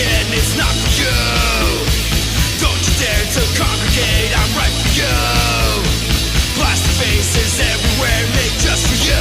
skin is not for you. Don't you dare to congregate, I'm right for you. Plastic faces everywhere, made just for you.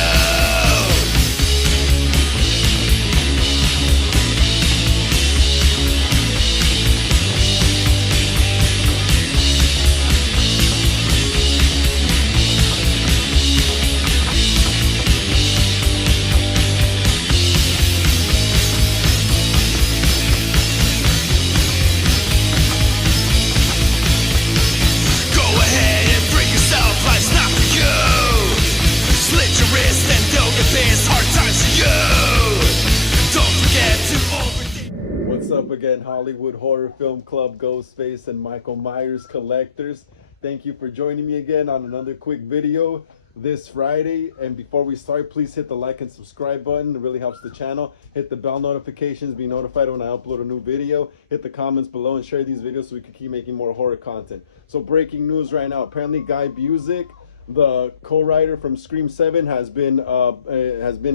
What's up again, Hollywood Horror Film Club, Ghostface, and Michael Myers collectors? Thank you for joining me again on another quick video this Friday. And before we start, please hit the like and subscribe button. It really helps the channel. Hit the bell notifications, be notified when I upload a new video. Hit the comments below and share these videos so we can keep making more horror content. So breaking news right now, apparently Guy Busick, the co-writer from Scream 7, has been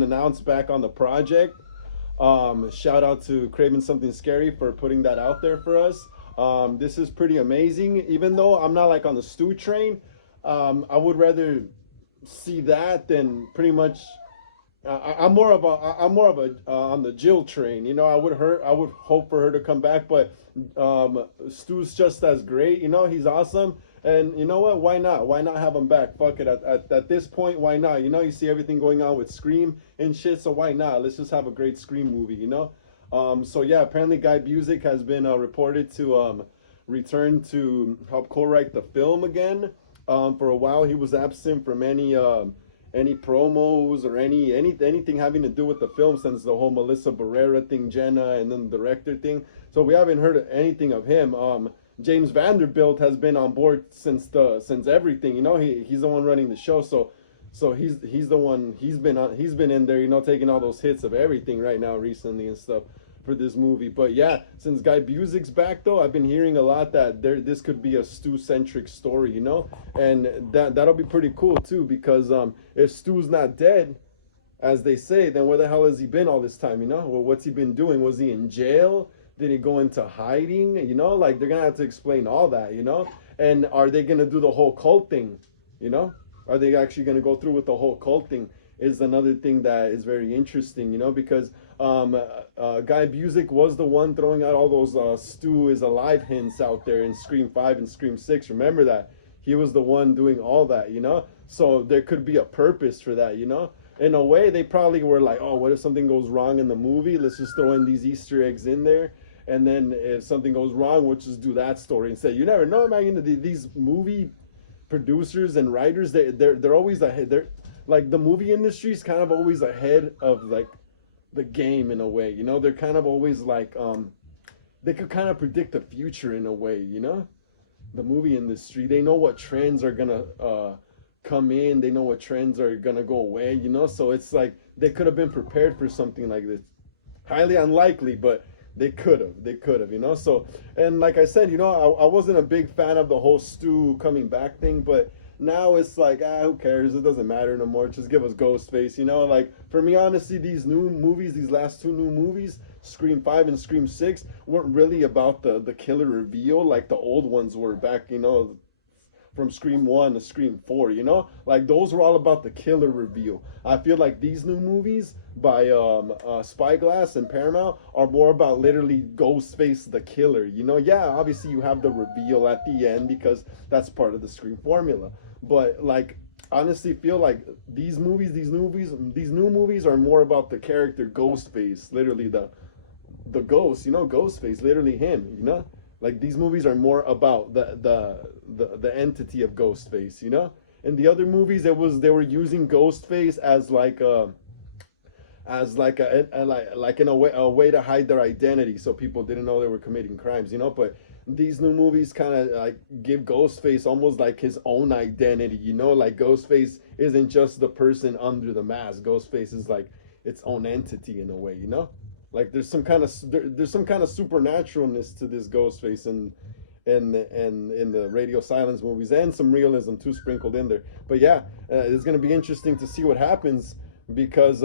announced back on the project. Shout out to Craven Something Scary for putting that out there for us. This is pretty amazing. Even though I'm not like on the Stu train, I would rather see that than pretty much. I'm more of a on the Jill train. You know, I would hope for her to come back, but Stu's just as great. You know, he's awesome. And you know what? Why not? Why not have him back? Fuck it. At this point, why not? You know, you see everything going on with Scream and shit, so why not? Let's just have a great Scream movie, you know? So yeah, apparently Guy Busick has been reported to return to help co-write the film again. For a while, he was absent from any promos or anything having to do with the film since the whole Melissa Barrera thing, Jenna, and then the director thing. So we haven't heard anything of him. James Vanderbilt has been on board since everything, you know. He's the one running the show, so he's the one. He's been in there, you know, taking all those hits of everything right now recently and stuff for this movie. But yeah, since Guy Busick's back though, I've been hearing a lot that this could be a Stu-centric story, you know, and that'll be pretty cool too, because if Stu's not dead, as they say, then where the hell has he been all this time, you know? Well, what's he been doing? Was he in jail? Did he go into hiding? You know, like they're gonna have to explain all that, you know? And are they gonna do the whole cult thing? You know? Are they actually gonna go through with the whole cult thing? Is another thing that is very interesting, you know, because Guy Busick was the one throwing out all those Stu is alive hints out there in Scream 5 and Scream 6. Remember that? He was the one doing all that, you know? So there could be a purpose for that, you know? In a way, they probably were like, oh, what if something goes wrong in the movie? Let's just throw in these Easter eggs in there. And then if something goes wrong, we'll just do that story instead. You never know, man. You know, these movie producers and writers, they're always ahead. They're like, the movie industry is kind of always ahead of like the game in a way. You know, they're kind of always like they could kind of predict the future in a way. You know, the movie industry, they know what trends are gonna come in. They know what trends are gonna go away. You know, so it's like they could have been prepared for something like this. Highly unlikely, but they could have, you know. So, and like I said, you know, I wasn't a big fan of the whole Stu coming back thing, but now it's like, who cares? It doesn't matter no more. Just give us Ghostface, you know. Like, for me, honestly, these new movies, these last two new movies, Scream 5 and Scream 6, weren't really about the killer reveal like the old ones were back, you know, from Scream 1 to Scream 4, you know? Like, those were all about the killer reveal. I feel like these new movies by Spyglass and Paramount are more about literally Ghostface the killer, you know? Yeah, obviously you have the reveal at the end because that's part of the Scream formula. But, like, honestly feel like these new movies are more about the character Ghostface, literally the ghost, you know, Ghostface, literally him, you know? Like, these movies are more about the entity of Ghostface, you know. In the other movies, they were using Ghostface as a way to hide their identity, so people didn't know they were committing crimes, you know. But these new movies kind of like give Ghostface almost like his own identity, you know. Like, Ghostface isn't just the person under the mask. Ghostface is like its own entity in a way, you know. Like, there's some kind of supernaturalness to this Ghostface and in the Radio Silence movies, and some realism too sprinkled in there. But yeah, it's gonna be interesting to see what happens, because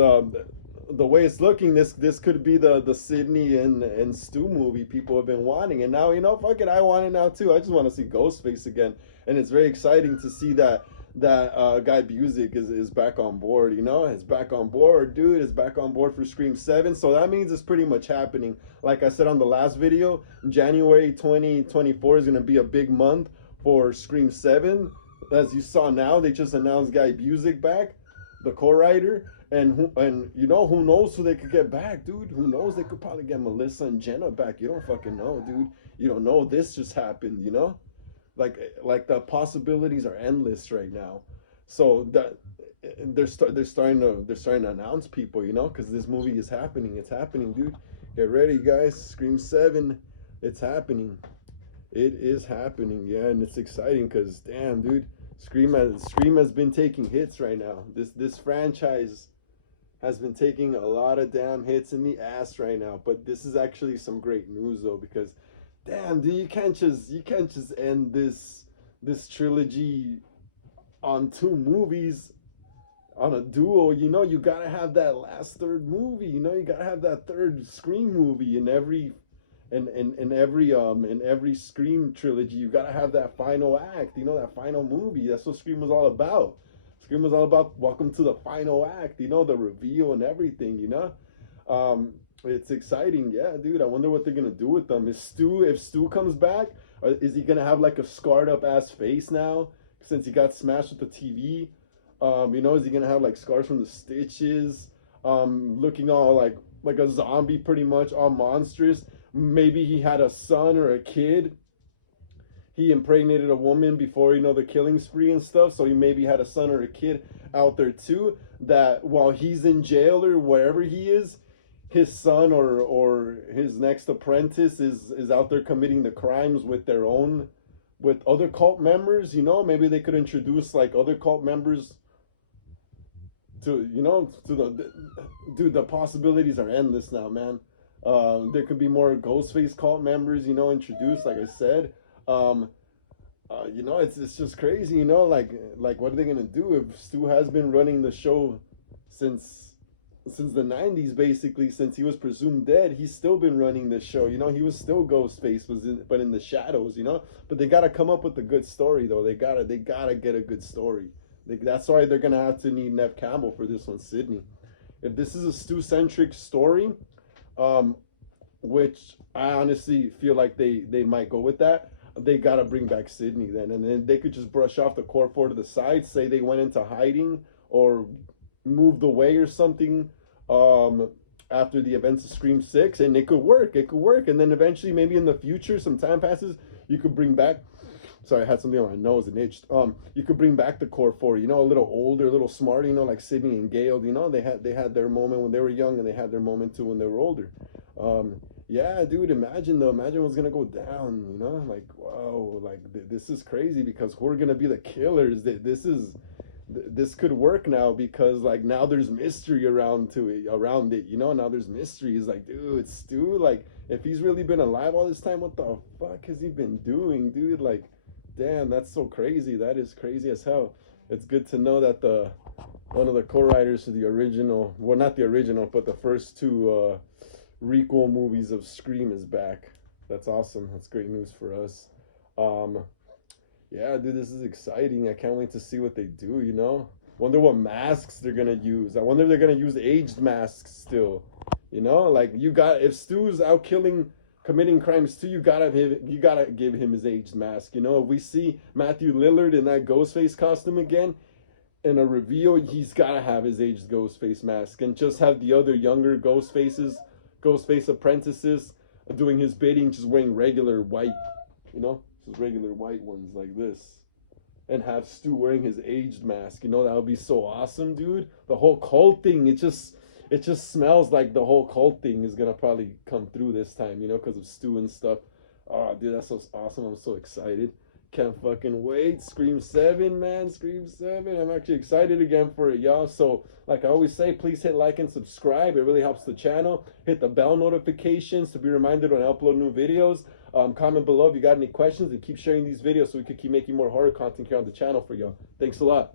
the way it's looking, this could be the Sydney and Stu movie people have been wanting, and now, you know, fuck it, I want it now too. I just want to see Ghostface again, and it's very exciting to see that guy Busick is back on board. You know, is back on board, dude. Is back on board for Scream 7. So that means it's pretty much happening. Like I said on the last video, January 2024 is gonna be a big month for Scream 7. As you saw now, they just announced guy Busick back, the co-writer, and you know, who knows who they could get back, dude? Who knows? They could probably get Melissa and Jenna back. You don't fucking know, dude. You don't know. This just happened, you know? Like the possibilities are endless right now. So that they're starting to announce people, you know, because this movie is happening. It's happening, dude. Get ready, guys. Scream 7. It's happening. It is happening, yeah, and it's exciting because damn, dude, Scream has been taking hits right now. This franchise has been taking a lot of damn hits in the ass right now. But this is actually some great news though, because damn, dude, you can't just end this trilogy on 2 movies, on a duo. You know, you gotta have that last third movie. You know, you gotta have that third Scream movie in every Scream trilogy. You gotta have that final act, you know, that final movie. That's what Scream was all about. Scream was all about welcome to the final act, you know, the reveal and everything, you know. It's exciting, yeah, dude. I wonder what they're gonna do with them. If Stu comes back, is he gonna have like a scarred up ass face now since he got smashed with the TV? You know, is he gonna have like scars from the stitches? Looking all like a zombie, pretty much, all monstrous. Maybe he had a son or a kid. He impregnated a woman before, you know, the killing spree and stuff. So he maybe had a son or a kid out there too, that while he's in jail or wherever he is, his son or his next apprentice is out there committing the crimes with other cult members. You know, maybe they could introduce like other cult members to, you know, to dude, the possibilities are endless now, man. There could be more Ghostface cult members, you know, introduced, like I said. You know, it's just crazy, you know, like what are they gonna do if Stu has been running the show since the 90s, basically, since he was presumed dead? He's still been running this show, you know. He was still Ghostface, but in the shadows, you know. But they gotta come up with a good story though. They gotta get a good story. That's why they're gonna have to need Nev Campbell for this one, Sydney. If this is a Stu-centric story, which I honestly feel like they might go with that, they gotta bring back Sydney then, and then they could just brush off the core 4 to the side, say they went into hiding or moved away or something after the events of Scream 6, and it could work, and then eventually, maybe in the future, some time passes, you could bring back, sorry, I had something on my nose and itched, you could bring back the core 4, you know, a little older, a little smarter, you know, like Sydney and Gale, you know, they had their moment when they were young, and they had their moment too when they were older. Yeah, dude, imagine what's gonna go down, you know, like, wow, like this is crazy, because who are gonna be the killers? This could work now, because like now there's mystery around it, you know. Now there's mystery. It's like, dude, Stu, like, if he's really been alive all this time, what the fuck has he been doing, dude? Like, damn, that's so crazy. That is crazy as hell. It's good to know that one of the co-writers to the original, well, not the original, but the first 2 requel movies of Scream is back. That's awesome. That's great news for us. Yeah, dude, this is exciting. I can't wait to see what they do, you know. Wonder what masks they're gonna use. I wonder if they're gonna use aged masks still. You know, like, if Stu's out committing crimes too, you gotta give him his aged mask. You know, if we see Matthew Lillard in that Ghostface costume again in a reveal, he's gotta have his aged Ghostface mask, and just have the other younger Ghostface apprentices doing his bidding, just wearing regular white, you know, just regular white ones like this, and have Stu wearing his aged mask. You know, that would be so awesome, dude. The whole cult thing, it just smells like the whole cult thing is gonna probably come through this time, you know, because of Stu and stuff. Oh, dude, that's so awesome. I'm so excited. Can't fucking wait. Scream 7, man. Scream 7. I'm actually excited again for it, y'all. So, like I always say, please hit like and subscribe. It really helps the channel. Hit the bell notifications to be reminded when I upload new videos. Comment below if you got any questions, and keep sharing these videos so we can keep making more horror content here on the channel for y'all. Thanks a lot.